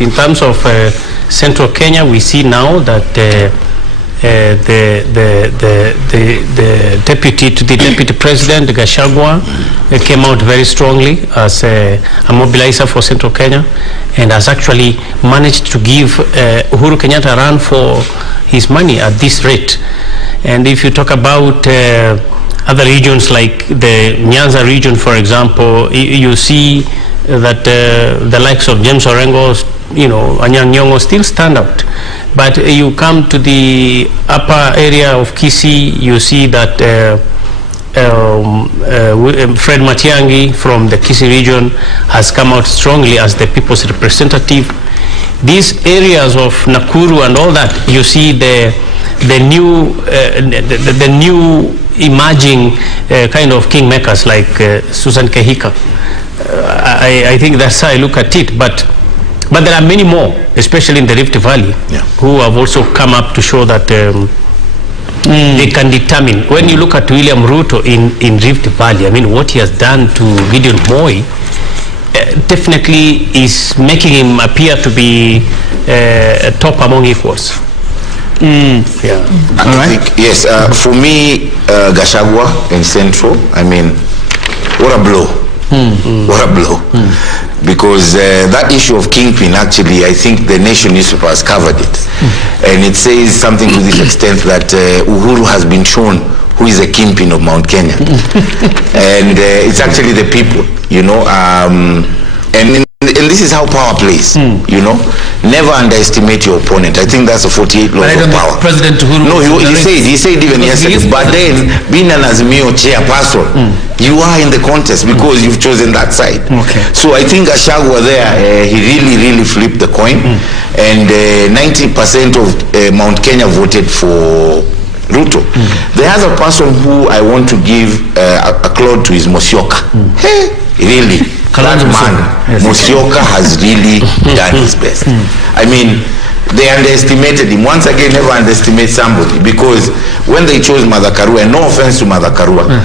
point. In terms of Central Kenya, we see now that the deputy president Gachagua came out very strongly as a mobilizer for Central Kenya, and has actually managed to give Uhuru Kenyatta a run for his money at this rate. And if you talk about other regions like the Nyanza region, for example, you see that the likes of James Orengo, Anyang' Nyong'o still stand out. But you come to the upper area of Kisii, you see that Fred Matiang'i from the Kisii region has come out strongly as the people's representative. These areas of Nakuru and all that, you see the new emerging kind of kingmakers like Susan Kehika. I think that's how I look at it. But there are many more, especially in the Rift Valley, who have also come up to show that they can determine. When you look at William Ruto in Rift Valley, I mean, what he has done to Gideon Moi definitely is making him appear to be top among equals. I think, yes, for me, Gachagua in Central, I mean, what a blow. What a blow. Because that issue of kingpin, actually, I think the nation newspaper has covered it. And it says something to this extent that Uhuru has been shown who is a kingpin of Mount Kenya. And it's actually the people, and this is how power plays, Never underestimate your opponent. I think that's the 48 laws of power. President Uhuru. No, he said even yesterday. But then, being an Azimio chairperson, you are in the contest because you've chosen that side. Okay. So I think Gachagua there, he really flipped the coin, and 90% of Mount Kenya voted for Ruto. The other person who I want to give a cloud to is Musyoka. Hey, really. That man, Musyoka has really done his best. I mean, they underestimated him. Once again, never underestimate somebody, because when they chose Martha Karua, and no offense to Martha Karua,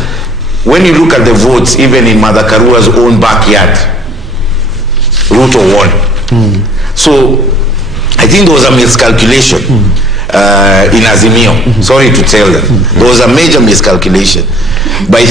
when you look at the votes, even in Martha Karua's own backyard, Ruto won. So, I think there was a miscalculation in Azimio. Sorry to tell them. There was a major miscalculation by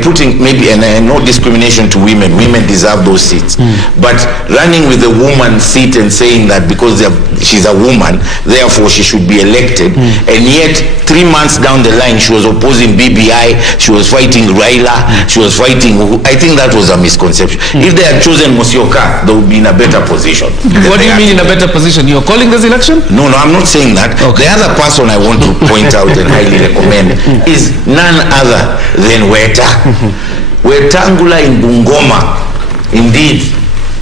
putting maybe, and no discrimination to women deserve those seats, but running with the woman seat and saying that because she's a woman, therefore she should be elected, and yet 3 months down the line she was opposing BBI, she was fighting Raila, she was fighting, I think that was a misconception. If they had chosen Musyoka, they would be in a better position. What do you mean in a better position? You're calling this election? No, I'm not saying that. Okay. The other person I want to point out and highly recommend is none other than Weta. Wetangula in Bungoma. Indeed,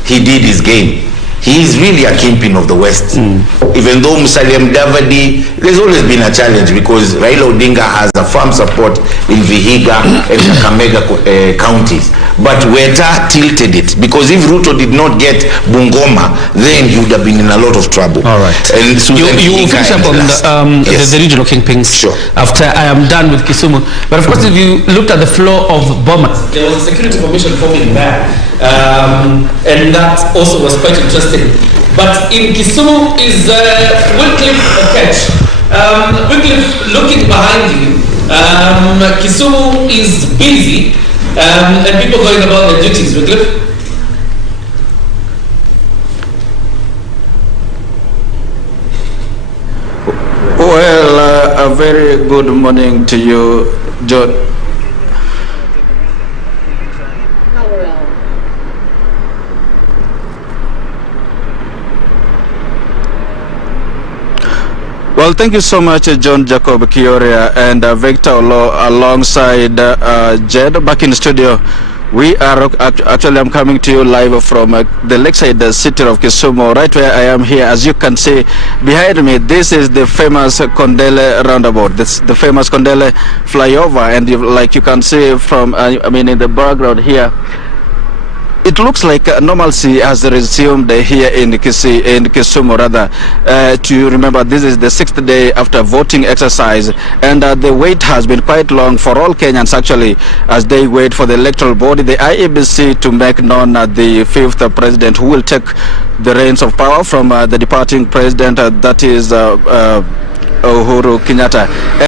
he did his game. He is really a kingpin of the West. Even though Musalia Mudavadi, there's always been a challenge because Raila Odinga has a firm support in Vihiga and Kakamega counties. But Weta tilted it, because if Ruto did not get Bungoma, then he would have been in a lot of trouble. All right. And you will finish up on the regional kingpins after I am done with Kisumu. But of course, if you looked at the floor of Bomas, there was a security formation forming there. And that also was quite interesting. But in Kisumu is Wycliffe Okech. Wycliffe, looking behind you, Kisumu is busy and people going about their duties. Wycliffe? Well, a very good morning to you, John. Well, thank you so much, John Jacob Kioria and Victor Olo, alongside Jed back in the studio. We are actually, I'm coming to you live from the lakeside city of Kisumu, right where I am here. As you can see behind me, this is the famous Kondele roundabout. This the famous Kondele flyover, and like you can see from, in the background here, it looks like normalcy has resumed here in Kisumu rather. To remember, this is the 6th day after voting exercise, and the wait has been quite long for all Kenyans actually, as they wait for the electoral body, the IEBC, to make known the 5th president who will take the reins of power from the departing president, that is Uhuru Kenyatta.